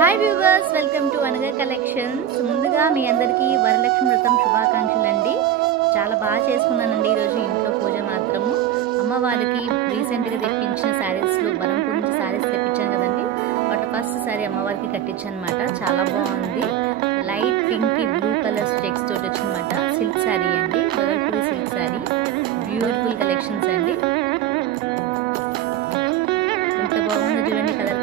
Hi viewers, welcome to అనగా collections. ముందుగా మీ అందరికీ వరలక్ష్మి వ్రతం శుభాకాంక్షలు అండి. చాలా బాగా చేసుకున్నానండి ఈరోజు ఇంట్లో పూజ మాత్రము. అమ్మవారికి రీసెంట్గా తెప్పించిన శారీస్లో బరంపూర్ నుంచి శారీస్ తెప్పించాను కదండి. బట్ ఫస్ట్ శారీ అమ్మవారికి కట్టించాను అనమాట. చాలా బాగుంది. Light pink blue colours checks తోటి వచ్చిందన్నమాట. సిల్క్ శారీ అండి, Berhampur silk sari. Beautiful collections అండి. ఎంత బాగుందో చూడండి కలర్